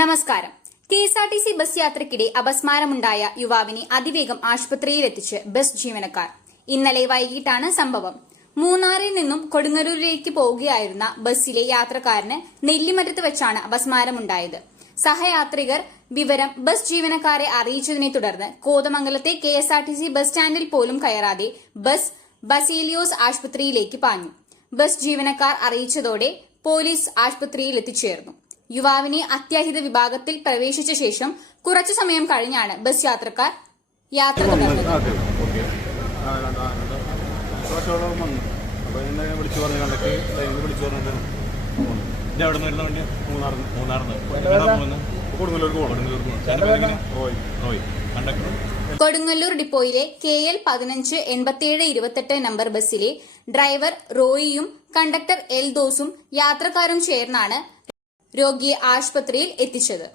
നമസ്കാരം. K S R T C bus യാത്രക്കിടെ അപസ്മാരമുണ്ടായ യുവാവിനെ അതിവേഗം ആശുപത്രിയിലെത്തിച്ച് ബസ് ജീവനക്കാർ. ഇന്നലെ വൈകിട്ടാണ് സംഭവം. മൂന്നാറിൽ നിന്നും കൊടുങ്ങല്ലൂരിലേക്ക് പോവുകയായിരുന്ന ബസ്സിലെ യാത്രക്കാരന് നെല്ലിമറ്റത്ത് വെച്ചാണ് അപസ്മാരമുണ്ടായത്. സഹയാത്രികർ വിവരം ബസ് ജീവനക്കാരെ അറിയിച്ചതിനെ തുടർന്ന് കോതമംഗലത്തെ K S R T C bus സ്റ്റാൻഡിൽ പോലും കയറാതെ ബസ് ബസീലിയോസ് ആശുപത്രിയിലേക്ക് പാഞ്ഞു. ബസ് ജീവനക്കാർ അറിയിച്ചതോടെ പോലീസ് ആശുപത്രിയിൽ എത്തിച്ചേർന്നു യുവാവിനെ അത്യാഹിത വിഭാഗത്തിൽ പ്രവേശിച്ച ശേഷം കുറച്ചു സമയം കഴിഞ്ഞാണ് ബസ് യാത്രക്കാർ യാത്ര തുടർന്നത് വിളിച്ചു പറഞ്ഞു കണ്ടക്ട് വിളിച്ചു അവിടെ നിന്ന് വരുന്ന മൂന്നാറിന് കൊടുങ്ങല്ലൂർക്ക് കൊടുങ്ങല്ലൂർക്ക് റോയ് റോയ് കണ്ടക്ടർ കൊടുങ്ങല്ലൂർ ഡിപ്പോയിലെ കെ എൽ പതിനഞ്ച് എൺപത്തിയേഴ് ഇരുപത്തെട്ട് നമ്പർ ബസ്സിലെ ഡ്രൈവർ റോയിയും കണ്ടക്ടർ എൽദോസും യാത്രക്കാരും ചേർന്നാണ് രോഗിയെ ആശുപത്രിയിൽ എത്തിച്ചത്